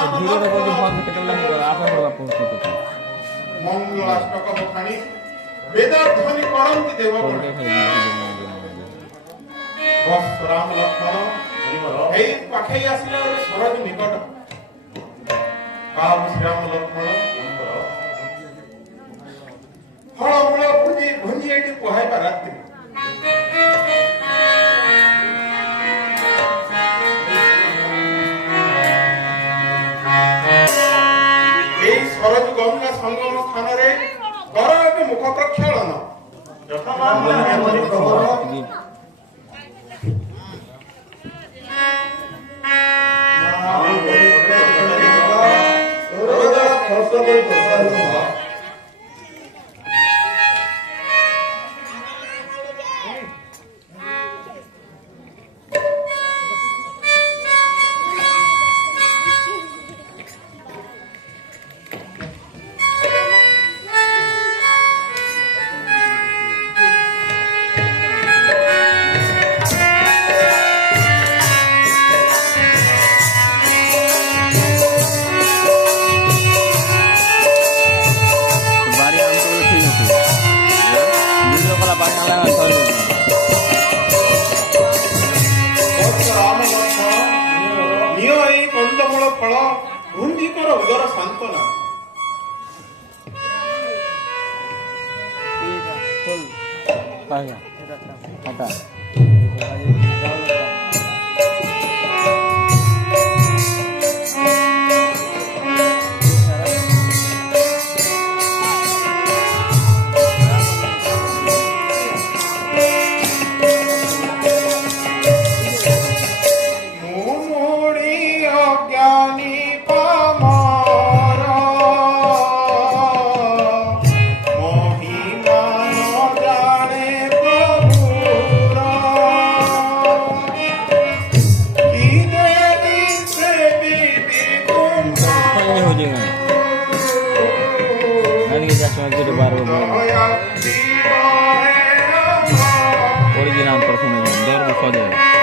श्रीराम मंगलाष्टक बखाणी वेदार्थनी करंती देव बस राम लक्ष्मण हे पाखे आसले सरज निकट काम श्रीराम लक्ष्मण फलमूल भुंजी भुंजी एटी कोहाय रात्रि सरज गंगा संगम स्थान रे गौरव मुख प्रक्षालन फल भुंजीकर उदर सांत्वना original perfume dari Fadil.